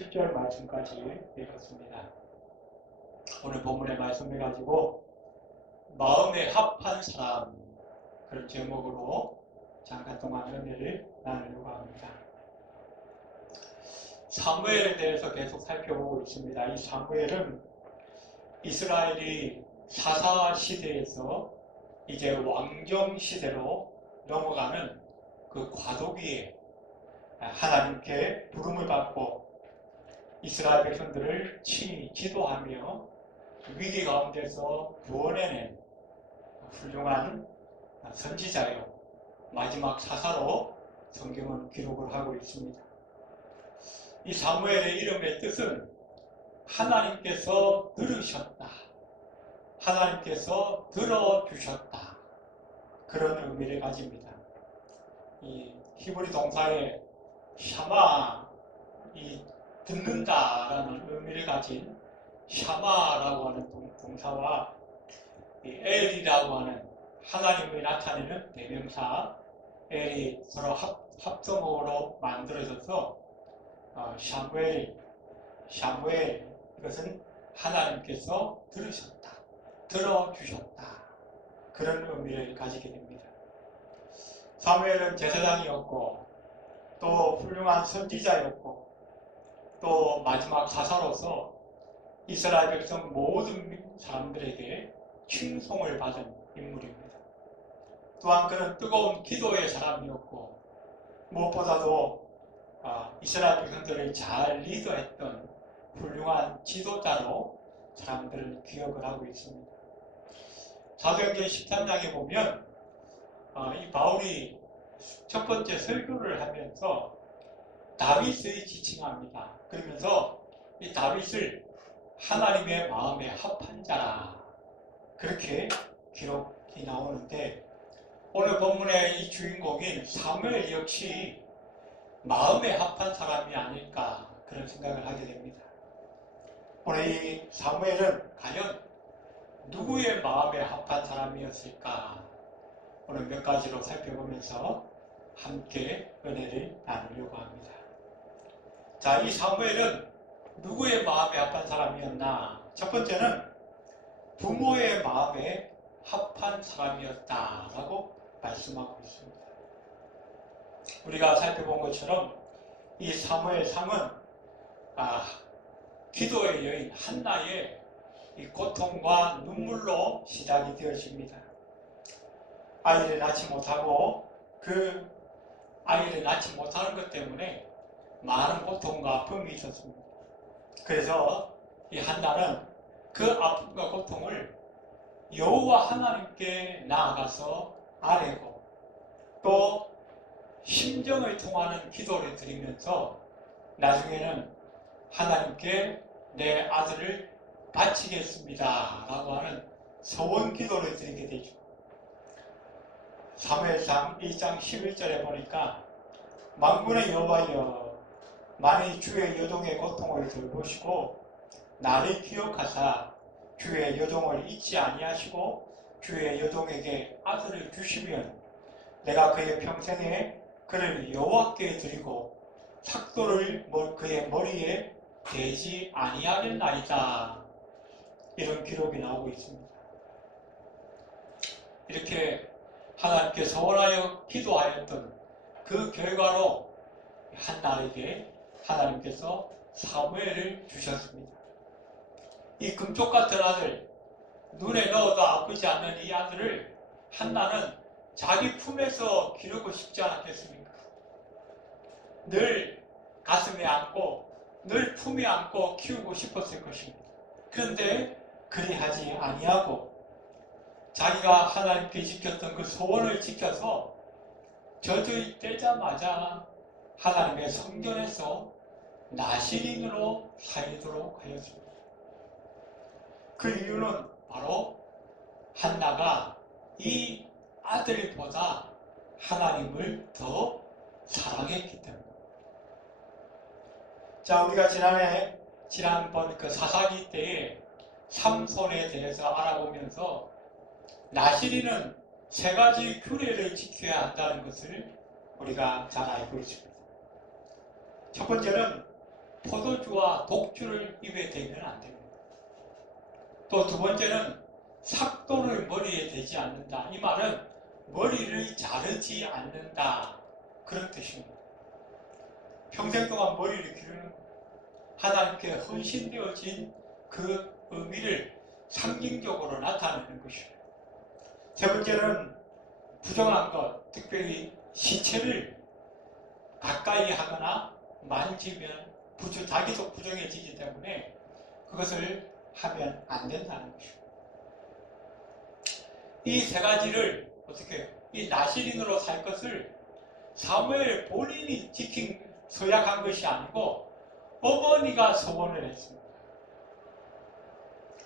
10절 말씀까지 읽었습니다. 오늘 본문의 말씀을 가지고 마음에 합한 사람, 그런 제목으로 잠깐 동안 은혜를 나누려고 합니다. 사무엘에 대해서 계속 살펴보고 있습니다. 이 사무엘은 이스라엘이 사사 시대에서 이제 왕정 시대로 넘어가는 그 과도기에 하나님께 부름을 받고 이스라엘 백성들을 친히 지도하며 위기 가운데서 구원해낸 훌륭한 선지자요, 마지막 사사로 성경은 기록을 하고 있습니다. 이 사무엘의 이름의 뜻은 하나님께서 들으셨다, 하나님께서 들어주셨다, 그런 의미를 가집니다. 이 히브리 동사의 샤마, 이 듣는다라는 의미를 가진 샤마라고 하는 동사와 엘이라고 하는 하나님을 나타내는 대명사 엘이 서로 합성어로 만들어져서 샤무엘, 이것은 하나님께서 들으셨다, 들어주셨다, 그런 의미를 가지게 됩니다. 사무엘은 제사장이었고 또 훌륭한 선지자였고 또 마지막 사사로서 이스라엘 백성 모든 사람들에게 칭송을 받은 인물입니다. 또한 그는 뜨거운 기도의 사람이었고 무엇보다도 이스라엘 백성들을 잘 리더했던 훌륭한 지도자로 사람들은 기억을 하고 있습니다. 사도행전 13장에 보면 이 바울이 첫 번째 설교를 하면서 다윗을 지칭합니다. 그러면서 이 다윗을 하나님의 마음에 합한 자라, 그렇게 기록이 나오는데, 오늘 본문의 이 주인공인 사무엘 역시 마음에 합한 사람이 아닐까, 그런 생각을 하게 됩니다. 오늘 이 사무엘은 과연 누구의 마음에 합한 사람이었을까, 오늘 몇 가지로 살펴보면서 함께 은혜를 나누려고 합니다. 자, 이 사무엘은 누구의 마음에 합한 사람이었나? 첫 번째는 부모의 마음에 합한 사람이었다라고 말씀하고 있습니다. 우리가 살펴본 것처럼 이 사무엘상은 기도의 여인 한나의 이 고통과 눈물로 시작이 되어집니다. 아이를 낳지 못하고 그 아이를 낳지 못하는 것 때문에 많은 고통과 아픔이 있었습니다. 그래서 이 한나는 그 아픔과 고통을 여호와 하나님께 나아가서 아뢰고 또 심정을 통하는 기도를 드리면서 나중에는 하나님께 내 아들을 바치겠습니다 라고 하는 소원 기도를 드리게 되죠. 사무엘상 1장 11절에 보니까 만군의 여호와여, 만일 주의 여종의 고통을 돌보시고 나를 기억하사 주의 여종을 잊지 아니하시고 주의 여종에게 아들을 주시면 내가 그의 평생에 그를 여호와께 드리고 삭도를 그의 머리에 대지 아니하겠나이다, 이런 기록이 나오고 있습니다. 이렇게 하나님께 소원하여 기도하였던 그 결과로 한나에게 하나님께서 사무엘을 주셨습니다. 이 금쪽 같은 아들, 눈에 넣어도 아프지 않는 이 아들을 한나는 자기 품에서 기르고 싶지 않았겠습니까? 늘 가슴에 안고 늘 품에 안고 키우고 싶었을 것입니다. 그런데 그리하지 아니하고 자기가 하나님께 지켰던 그 소원을 지켜서 저주를 떼자마자 하나님의 성전에서 나시린으로 살도록 하였습니다. 그 이유는 바로 한나가 이 아들보다 하나님을 더 사랑했기 때문입니다. 자, 우리가 지난번 그 사사기 때에 삼손에 대해서 알아보면서 나시린은 세 가지 규례를 지켜야 한다는 것을 우리가 잘 알고 있습니다. 첫 번째는 포도주와 독주를 입에 대면 안 됩니다. 또 두 번째는 삭도를 머리에 대지 않는다. 이 말은 머리를 자르지 않는다. 그런 뜻입니다. 평생 동안 머리를 기르는 하나님께 헌신되어진 그 의미를 상징적으로 나타내는 것입니다. 세 번째는 부정한 것, 특별히 시체를 가까이 하거나 만지면 자기도 부정해지기 때문에 그것을 하면 안 된다는 것입니다. 이 세 가지를 이 나시린으로 살 것을 사무엘 본인이 서약한 것이 아니고 어머니가 서원을 했습니다.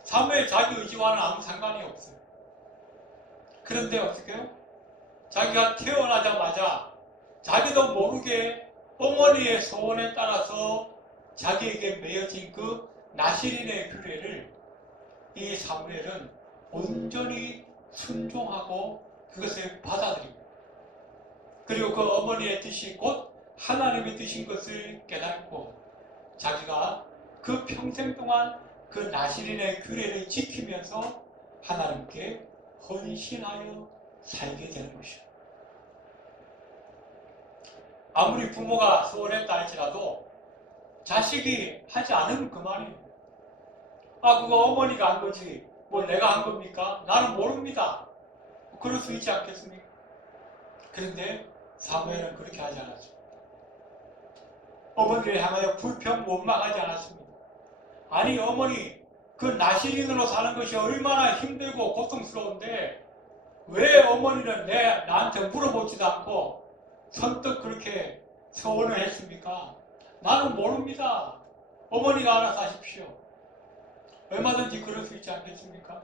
사무엘 자기 의지와는 아무 상관이 없어요. 그런데 어떻게요? 자기가 태어나자마자 자기도 모르게 어머니의 소원에 따라서 자기에게 맺어진 그 나시린의 규례를 이 사무엘은 온전히 순종하고 그것을 받아들입니다. 그리고 그 어머니의 뜻이 곧 하나님의 뜻인 것을 깨닫고 자기가 그 평생 동안 그 나시린의 규례를 지키면서 하나님께 헌신하여 살게 되는 것입니다. 아무리 부모가 소원했다 할지라도 자식이 하지 않으면 그만이에요. 그거 어머니가 한 거지 뭐 내가 한 겁니까? 나는 모릅니다. 그럴 수 있지 않겠습니까? 그런데 사무엘은 그렇게 하지 않았습니다. 어머니를 향하여 불평 원망하지 않았습니다. 아니 어머니 그 나시린으로 사는 것이 얼마나 힘들고 고통스러운데 왜 어머니는 나한테 물어보지도 않고 선뜻 그렇게 서원을 했습니까? 나는 모릅니다. 어머니가 알아서 하십시오. 얼마든지 그럴 수 있지 않겠습니까?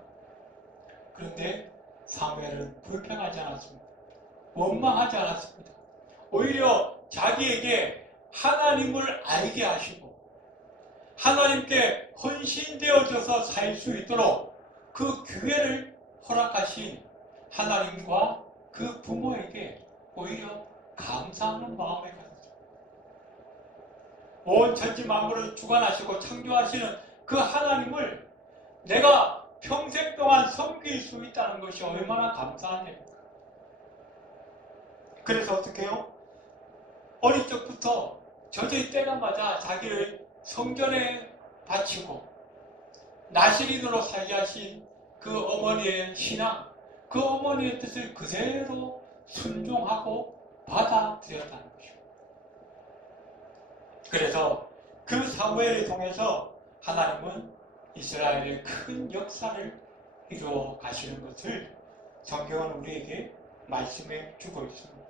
그런데 사무엘은 불평하지 않았습니다. 원망하지 않았습니다. 오히려 자기에게 하나님을 알게 하시고 하나님께 헌신되어져서 살 수 있도록 그 기회를 허락하신 하나님과 그 부모에게 오히려 감사하는 마음을 가졌습니다. 온 천지 만물을 주관하시고 창조하시는 그 하나님을 내가 평생 동안 섬길 수 있다는 것이 얼마나 감사한 일입니까? 그래서 어떻게 해요? 어릴 적부터 저저히 때가 맞아 자기를 성전에 바치고 나시린으로 살게 하신 그 어머니의 신앙, 그 어머니의 뜻을 그대로 순종하고 받아들였다는 것입니다. 그래서 그 사무엘을 통해서 하나님은 이스라엘의 큰 역사를 이루어 가시는 것을 성경은 우리에게 말씀해 주고 있습니다.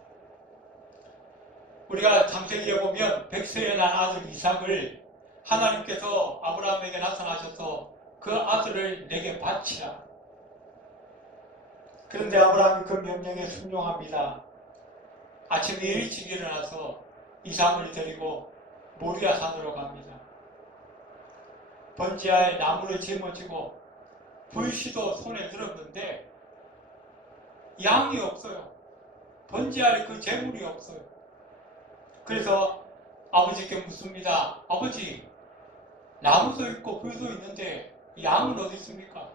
우리가 창세기에 보면 백세에 난 아들 이삭을 하나님께서 아브라함에게 나타나셔서 그 아들을 내게 바치라. 그런데 아브라함이 그 명령에 순종합니다. 아침에 일찍 일어나서 이삭을 데리고 모리아 산으로 갑니다. 번제할 나무를 짊어지고 불시도 손에 들었는데 양이 없어요. 번제할 그 재물이 없어요. 그래서 아버지께 묻습니다. 아버지, 나무도 있고 불도 있는데 양은 어디 있습니까?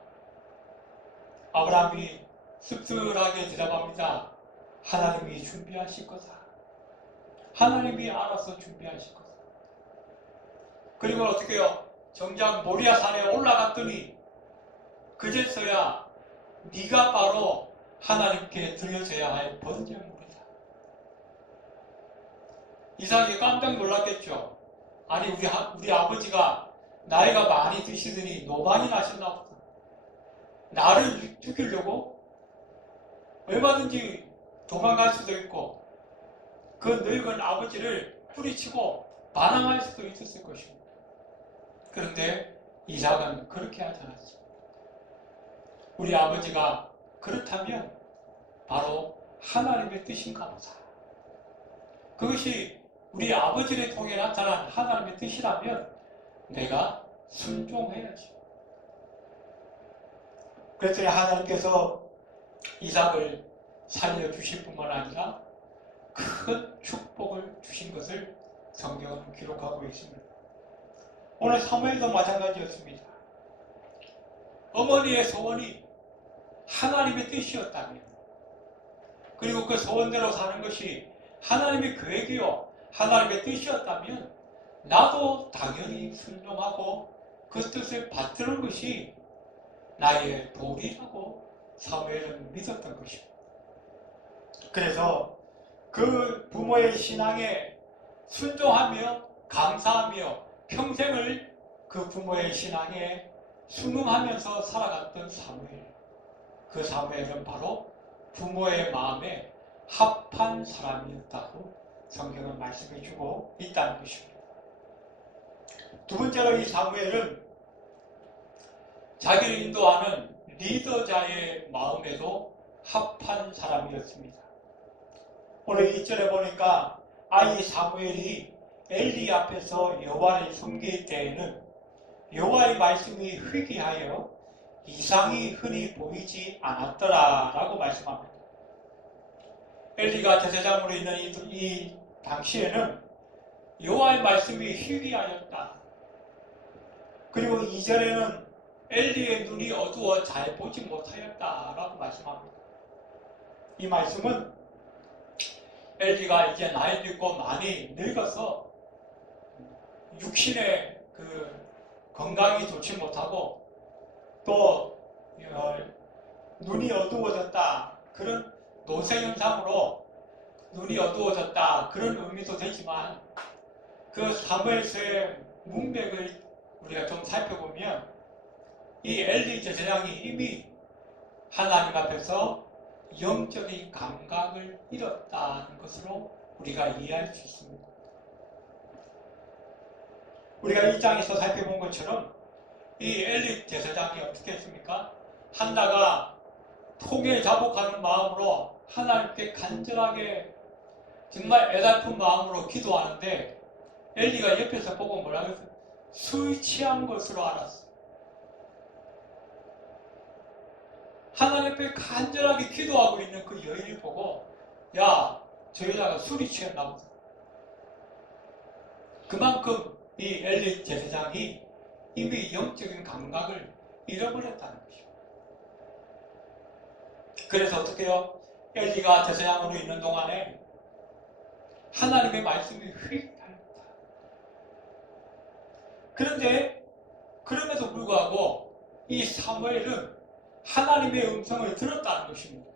아브라함이 씁쓸하게 대답합니다. 하나님이 준비하실 거다. 하나님이 알아서 준비하실 거다. 그리고 어떻게 해요? 정작 모리아 산에 올라갔더니 그제서야 네가 바로 하나님께 드려져야 할 번제물이다. 이삭이 깜짝 놀랐겠죠. 아니 우리 아버지가 나이가 많이 드시더니 노반이 나셨나 보다. 나를 죽이려고? 얼마든지 도망갈 수도 있고 그 늙은 아버지를 뿌리치고 반항할 수도 있었을 것입니다. 그런데 이삭은 그렇게 하지 않았습니다. 우리 아버지가 그렇다면 바로 하나님의 뜻인가 보다. 그것이 우리 아버지를 통해 나타난 하나님의 뜻이라면 내가 순종해야지. 그랬더니 하나님께서 이삭을 살려주실 뿐만 아니라 큰 축복을 주신 것을 성경은 기록하고 있습니다. 오늘 사무엘도 마찬가지였습니다. 어머니의 소원이 하나님의 뜻이었다면, 그리고 그 소원대로 사는 것이 하나님의 계획이요 하나님의 뜻이었다면 나도 당연히 순종하고 그 뜻을 받드는 것이 나의 도리라고 사무엘은 믿었던 것입니다. 그래서 그 부모의 신앙에 순종하며 감사하며 평생을 그 부모의 신앙에 순응하면서 살아갔던 사무엘, 그 사무엘은 바로 부모의 마음에 합한 사람이었다고 성경은 말씀해주고 있다는 것입니다. 두 번째로 이 사무엘은 자기를 인도하는 리더자의 마음에도 합한 사람이었습니다. 오늘 2절에 보니까 아이 사무엘이 엘리 앞에서 여호와를 섬길 때에는 여호와의 말씀이 희귀하여 이상이 흔히 보이지 않았더라 라고 말씀합니다. 엘리가 제사장으로 있는 이 당시에는 여호와의 말씀이 희귀하였다. 그리고 2절에는 엘리의 눈이 어두워 잘 보지 못하였다 라고 말씀합니다. 이 말씀은 엘리가 이제 나이도 있고 많이 늙어서 육신의 그 건강이 좋지 못하고 또 눈이 어두워졌다, 그런 노쇠현상으로 눈이 어두워졌다, 그런 의미도 되지만 그 사무엘서의 문맥을 우리가 좀 살펴보면 이 엘리 제사장이 이미 하나님 앞에서 영적인 감각을 잃었다는 것으로 우리가 이해할 수 있습니다. 우리가 이 장에서 살펴본 것처럼 이 엘리 제사장이 어떻게 했습니까? 한나가 통에 자복하는 마음으로 하나님께 간절하게 정말 애달픈 마음으로 기도하는데 엘리가 옆에서 보고 뭐라고 했어요? 술 취한 것으로 알았어. 하나님 앞에 간절하게 기도하고 있는 그 여인을 보고 야, 저 여자가 술이 취했나 보다. 그만큼 이 엘리 제사장이 이미 영적인 감각을 잃어버렸다는 것입니다. 그래서 어떻게 해요? 엘리가 제사장으로 있는 동안에 하나님의 말씀이 휙하였다. 그런데 그럼에도 불구하고 이 사무엘은 하나님의 음성을 들었다는 것입니다.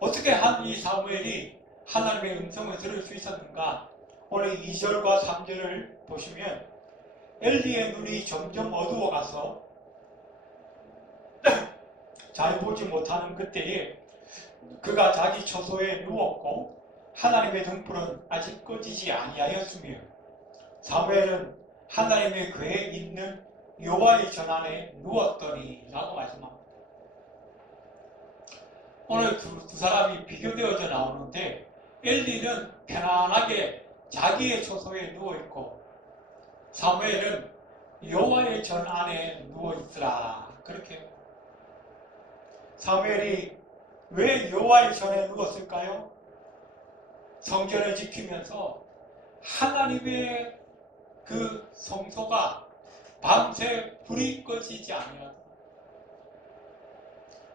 어떻게 이 사무엘이 하나님의 음성을 들을 수 있었는가? 오늘 2절과 3절을 보시면 엘리의 눈이 점점 어두워가서 잘 보지 못하는 그때에 그가 자기 처소에 누웠고 하나님의 등불은 아직 꺼지지 아니하였으며 사무엘은 하나님의 궤에 있는 여호와의 전안에 누웠더니 라고 말씀합니다. 오늘 두 사람이 비교되어져 나오는데 엘리는 편안하게 자기의 처소에 누워있고 사무엘은 여호와의 전안에 누워있더라. 그렇게 사무엘이 왜 여호와의 전에 누웠을까요? 성전을 지키면서 하나님의 그 성소가 밤새 불이 꺼지지 아니하다.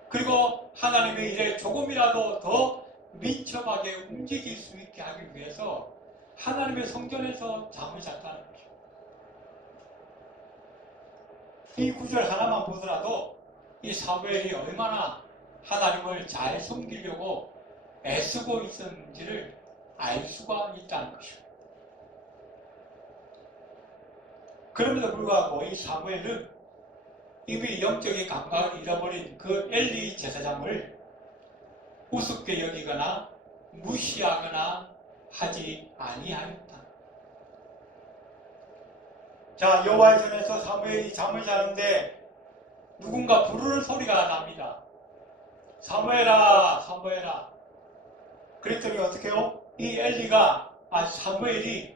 그리고 하나님의 일에 조금이라도 더 민첩하게 움직일 수 있게 하기 위해서 하나님의 성전에서 잠을 잤다는 거죠. 이 구절 하나만 보더라도 이 사무엘이 얼마나 하나님을 잘 섬기려고 애쓰고 있었는지를 알 수가 있다는 것입니다. 그럼에도 불구하고 이 사무엘은 이미 영적인 감각을 잃어버린 그 엘리 제사장을 우습게 여기거나 무시하거나 하지 아니하였다. 자, 여호와의 전에서 사무엘이 잠을 자는데 누군가 부르는 소리가 납니다. 사무엘아, 사무엘아. 그랬더니 어떻게 해요? 이 사무엘이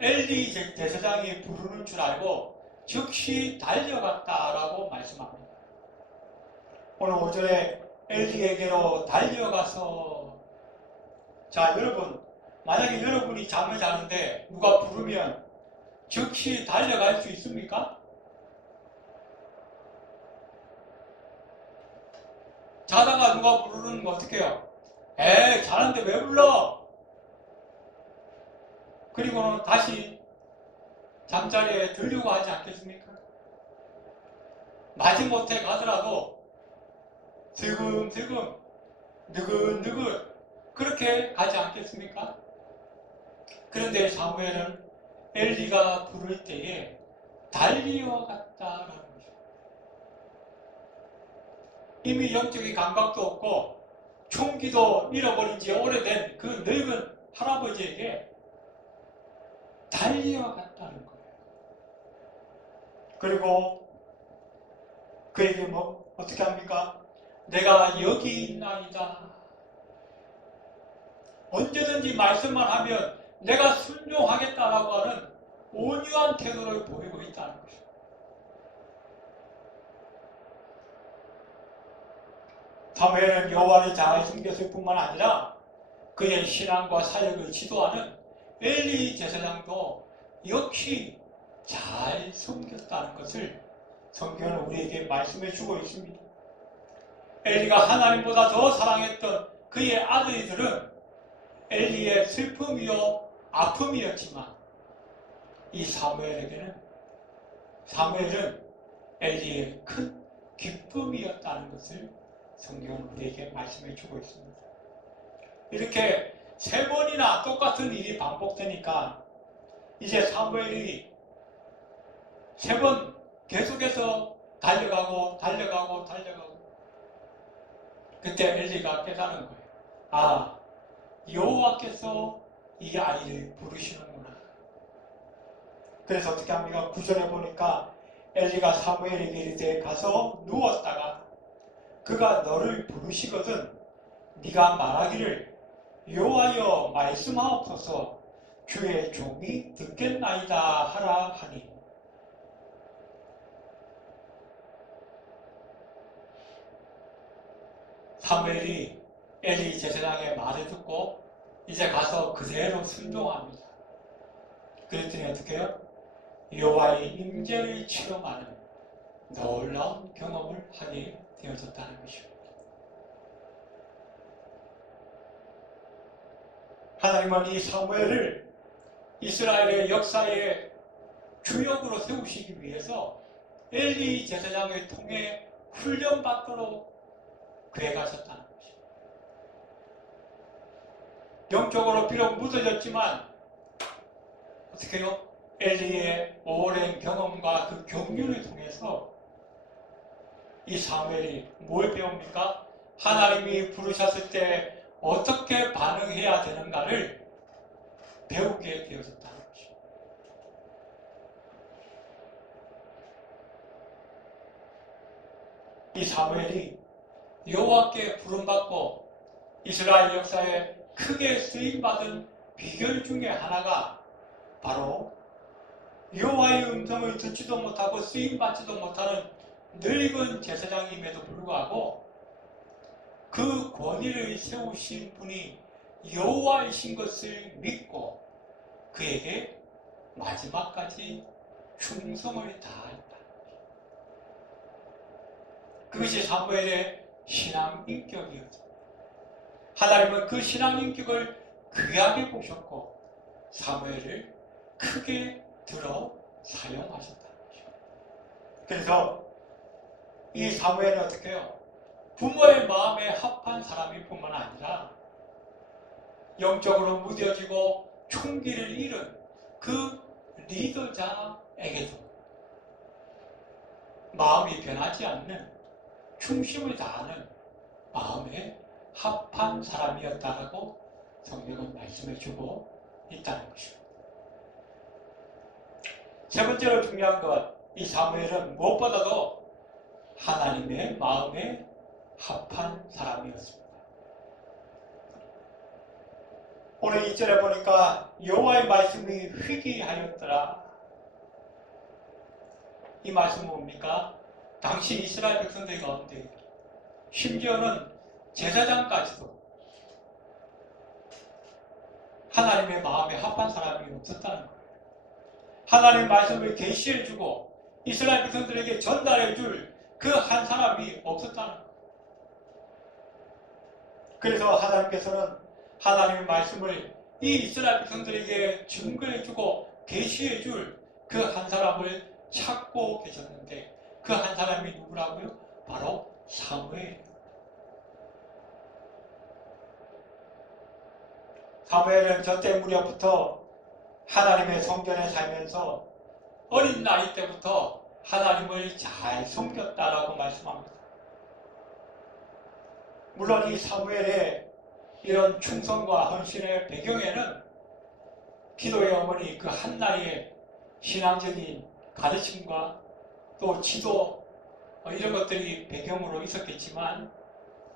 엘리 제사장이 부르는 줄 알고 즉시 달려갔다라고 말씀합니다. 오늘 5절에 엘리에게로 달려가서, 자, 여러분, 만약에 여러분이 잠을 자는데 누가 부르면 즉시 달려갈 수 있습니까? 자다가 누가 부르는 거 어떻게 해요? 에이, 자는데 왜 불러? 그리고는 다시 잠자리에 들려고 하지 않겠습니까? 마지못해 가더라도 슬금슬금 느긋느긋 그렇게 가지 않겠습니까? 그런데 사무엘은 엘리가 부를 때에 달리와 같다라는 거죠. 이미 영적인 감각도 없고 총기도 잃어버린 지 오래된 그 늙은 할아버지에게 달리와 같다는 거예요. 그리고 그에게 뭐 어떻게 합니까? 내가 여기 있나이다. 언제든지 말씀만 하면 내가 순종하겠다라고 하는 온유한 태도를 보이고 있다는 것입니다. 사무엘은 여호와를 잘 섬겼을 뿐만 아니라 그의 신앙과 사역을 지도하는 엘리 제사장도 역시 잘 섬겼다는 것을 성경은 우리에게 말씀해 주고 있습니다. 엘리가 하나님보다 더 사랑했던 그의 아들들은 엘리의 슬픔이요 아픔이었지만 이 사무엘은 엘리의 큰 기쁨이었다는 것을 성경은 우리에게 말씀해 주고 있습니다. 이렇게 세 번이나 똑같은 일이 반복되니까 이제 사무엘이 세 번 계속해서 달려가고 그때 엘리가 깨달은 거예요. 아, 여호와께서 이 아이를 부르시는구나. 그래서 어떻게 합니까? 9절에 보니까 엘리가 사무엘에게 이르되 가서 누웠다가 그가 너를 부르시거든 네가 말하기를 여호와여 말씀하옵소서 주의 종이 듣겠나이다 하라 하니 사무엘이 엘리 제사장의 말을 듣고 이제 가서 그대로 순종합니다. 그랬더니 어떻게 해요? 여호와의 임재를 체험하는 놀라운 경험을 하게 되어졌다는 것입니다. 하나님은 이 사무엘을 이스라엘의 역사의 주역으로 세우시기 위해서 엘리 제사장을 통해 훈련받도록 구해가셨다는 것입니다. 영적으로 비록 무뎌졌지만 어떻게 해요? 엘리의 오랜 경험과 그 경륜을 통해서 이 사무엘이 뭘 배웁니까? 하나님이 부르셨을 때 어떻게 반응해야 되는가를 배우게 되어졌다는 것입니다. 이 사무엘이 여호와께 부름받고 이스라엘 역사에 크게 쓰임받은 비결 중에 하나가 바로 여호와의 음성을 듣지도 못하고 쓰임받지도 못하는 늙은 제사장임에도 불구하고 그 권위를 세우신 분이 여호와이신 것을 믿고 그에게 마지막까지 충성을 다했다. 그것이 사무엘의 신앙 인격이었죠. 하나님은 그 신앙 인격을 귀하게 보셨고 사무엘을 크게 들어 사용하셨다는 것입니다. 그래서 이 사무엘은 어떻게 해요? 부모의 마음에 합한 사람일 뿐만 아니라 영적으로 무뎌지고 총기를 잃은 그 리더자에게도 마음이 변하지 않는 충심을 다하는 마음에 합한 사람이었다라고 성경은 말씀해주고 있다는 것입니다. 세 번째로 중요한 것, 이 사무엘은 무엇보다도 하나님의 마음에 합한 사람이었습니다. 오늘 2절에 보니까 여호와의 말씀이 희귀하였더라. 이 말씀은 뭡니까? 당시 이스라엘 백성들 가운데 심지어는 제사장까지도 하나님의 마음에 합한 사람이 없었다는 거예요. 하나님의 말씀을 계시해주고 이스라엘 백성들에게 전달해줄 그 한 사람이 없었다는 거예요. 그래서 하나님께서는 하나님의 말씀을 이 이스라엘 백성들에게 증거해주고 계시해줄 그 한 사람을 찾고 계셨는데 그 한 사람이 누구라고요? 바로 사무엘. 사무엘은 저때 무렵부터 하나님의 성전에 살면서 어린 나이 때부터 하나님을 잘 섬겼다라고 말씀합니다. 물론 이 사무엘의 이런 충성과 헌신의 배경에는 기도의 어머니 그 한나리의 신앙적인 가르침과 또 지도 이런 것들이 배경으로 있었겠지만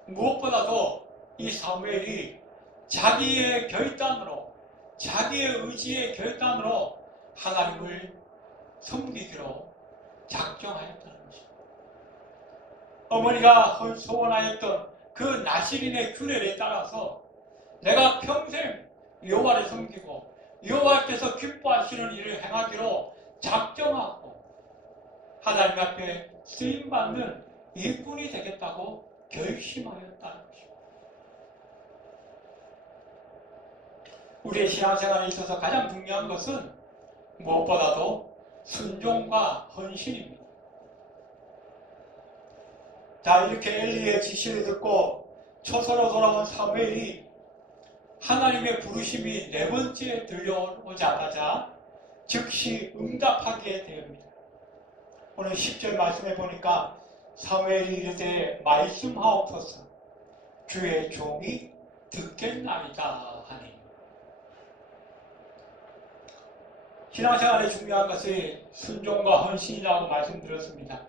무엇보다도 이 사무엘이 자기의 결단으로 자기의 의지의 결단으로 하나님을 섬기기로 작정하였다는 것입니다. 어머니가 소원하였던 그 나실인의 규례에 따라서 내가 평생 여호와를 섬기고 여호와께서 기뻐하시는 일을 행하기로 작정하고 하나님 앞에 쓰임받는 일꾼이 되겠다고 결심하였다는 것입니다. 우리의 신앙생활에 있어서 가장 중요한 것은 무엇보다도 순종과 헌신입니다. 자, 이렇게 엘리의 지시를 듣고 처소로 돌아온 사무엘이 하나님의 부르심이 네 번째 들려오자마자 즉시 응답하게 되옵니다. 오늘 10절 말씀해 보니까 사무엘이 이르되 말씀하옵소서 주의 종이 듣겠나이다 하니. 신앙생활에 중요한 것이 순종과 헌신이라고 말씀드렸습니다.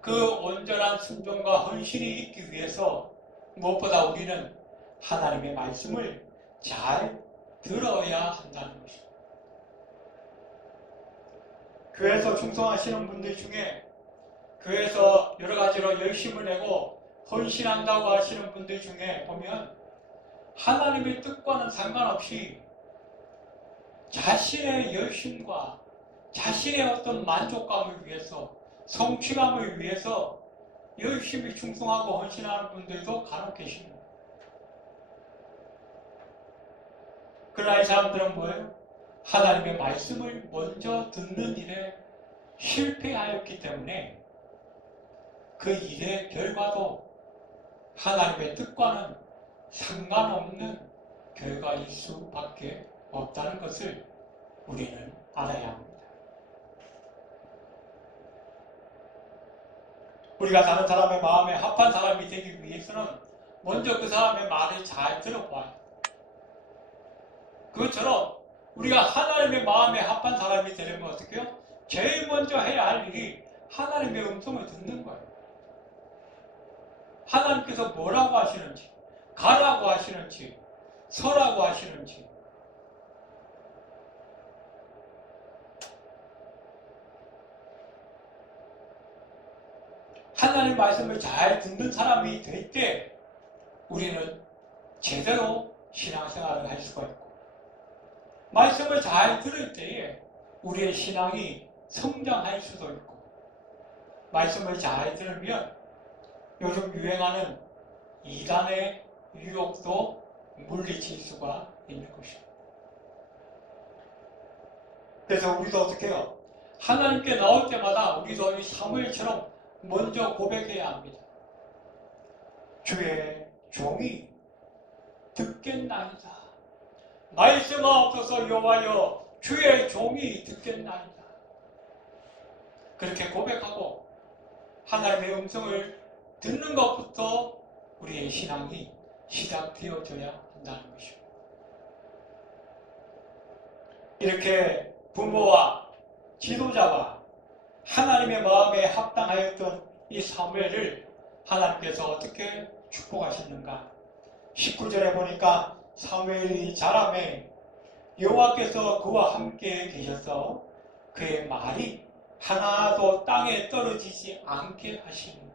그 온전한 순종과 헌신이 있기 위해서 무엇보다 우리는 하나님의 말씀을 잘 들어야 한다는 것입니다. 교회에서 충성하시는 분들 중에 교회에서 여러 가지로 열심을 내고 헌신한다고 하시는 분들 중에 보면 하나님의 뜻과는 상관없이 자신의 열심과 자신의 어떤 만족감을 위해서 성취감을 위해서 열심히 충성하고 헌신하는 분들도 간혹 계십니다. 그러나 이 사람들은 뭐예요? 하나님의 말씀을 먼저 듣는 일에 실패하였기 때문에 그 일의 결과도 하나님의 뜻과는 상관없는 결과일 수밖에 없다는 것을 우리는 알아야 합니다. 우리가 다른 사람의 마음에 합한 사람이 되기 위해서는 먼저 그 사람의 말을 잘 들어봐야 합니다. 그것처럼 우리가 하나님의 마음에 합한 사람이 되려면 어떻게 해요? 제일 먼저 해야 할 일이 하나님의 음성을 듣는 거예요. 하나님께서 뭐라고 하시는지, 가라고 하시는지, 서라고 하시는지. 하나님 말씀을 잘 듣는 사람이 될 때 우리는 제대로 신앙생활을 할 수가 있고, 말씀을 잘 들을 때에 우리의 신앙이 성장할 수도 있고, 말씀을 잘 들으면 요즘 유행하는 이단의 유혹도 물리칠 수가 있는 것입니다. 그래서 우리도 어떻게 해요? 하나님께 나올 때마다 우리도 이 사무엘처럼 먼저 고백해야 합니다. 주의 종이 듣겠나이다. 말씀하옵소서 여호와여, 주의 종이 듣겠나이다. 그렇게 고백하고 하나님의 음성을 듣는 것부터 우리의 신앙이 시작되어져야 한다는 것입니다. 이렇게 부모와 지도자와 하나님의 마음에 합당하였던 이 사무엘을 하나님께서 어떻게 축복하셨는가? 19절에 보니까 사무엘이 자라매 여호와께서 그와 함께 계셔서 그의 말이 하나도 땅에 떨어지지 않게 하시니.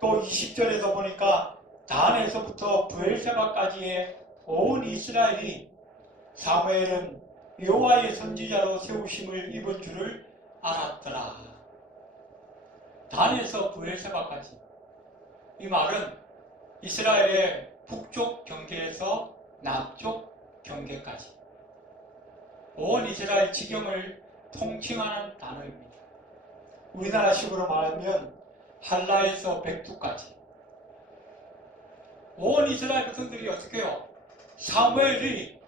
또 20절에서 보니까 단에서부터 브엘세바까지의 온 이스라엘이 사무엘은 여호와의 선지자로 세우심을 입은 줄을 알았더라. 단에서 브엘세바까지. 이 말은 이스라엘의 북쪽 경계에서 남쪽 경계까지 온 이스라엘 지경을 통칭하는 단어입니다. 우리나라식으로 말하면 한라에서 백두까지 온 이스라엘 백성들이 어떻게 해요? 사무엘이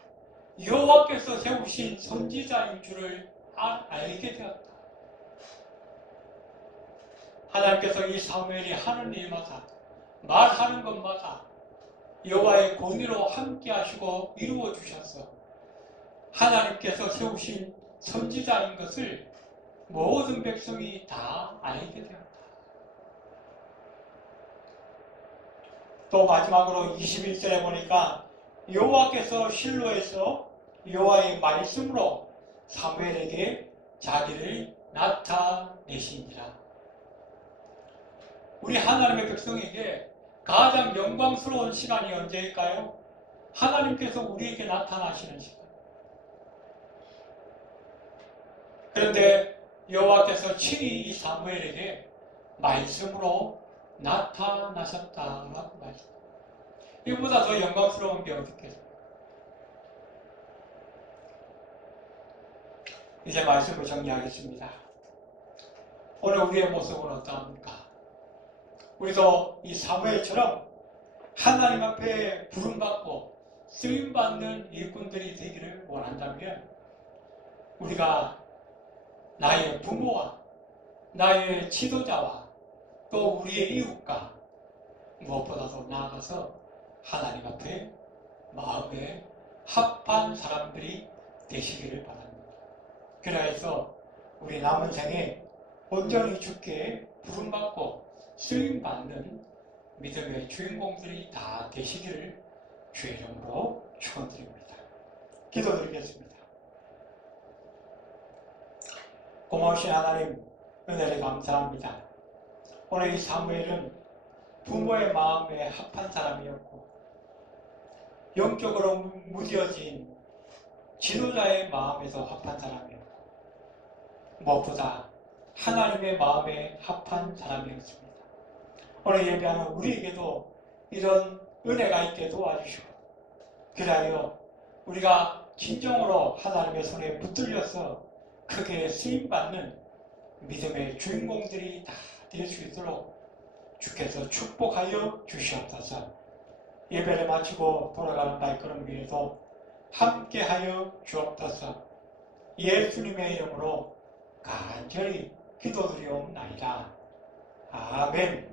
여호와께서 세우신 선지자인 줄을 알게 되었다. 하나님께서 이 사무엘이 하는 일마다 말하는 것마다 여호와의 권위로 함께 하시고 이루어 주셔서 하나님께서 세우신 선지자인 것을 모든 백성이 다 알게 되었다. 또 마지막으로 21절에 보니까 여호와께서 실로에서 여호와의 말씀으로 사무엘에게 자기를 나타내시니라. 우리 하나님의 백성에게 가장 영광스러운 시간이 언제일까요? 하나님께서 우리에게 나타나시는 시간. 그런데 여호와께서 친히 이 사무엘에게 말씀으로 나타나셨다라고 말씀합니다. 이보다 더 영광스러운 게 어디 있겠습니까? 이제 말씀을 정리하겠습니다. 오늘 우리의 모습은 어떠합니까? 우리도 이 사무엘처럼 하나님 앞에 부름받고 쓰임받는 일꾼들이 되기를 원한다면 우리가 나의 부모와 나의 지도자와 또 우리의 이웃과 무엇보다도 나아가서 하나님 앞에 마음에 합한 사람들이 되시기를 바랍니다. 그래서 우리 남은 생에 온전히 주께 부름받고 쓰임받는 믿음의 주인공들이 다 되시기를 주의 이름으로 축원드립니다. 기도드리겠습니다. 고마우신 하나님, 은혜를 감사합니다. 오늘 이 사무엘은 부모의 마음에 합한 사람이었고 영적으로 무뎌진 지도자의 마음에서 합한 사람이었고 무엇보다 하나님의 마음에 합한 사람이었습니다. 오늘 예배하는 우리에게도 이런 은혜가 있게 도와주시고 그리하여 우리가 진정으로 하나님의 손에 붙들려서 크게 쓰임받는 믿음의 주인공들이 다 될 수 있도록 주께서 축복하여 주시옵소서. 예배를 마치고 돌아가는 발걸음 위에도 함께하여 주옵소서. 예수님의 이름으로 간절히 기도드리옵나이다. 아멘.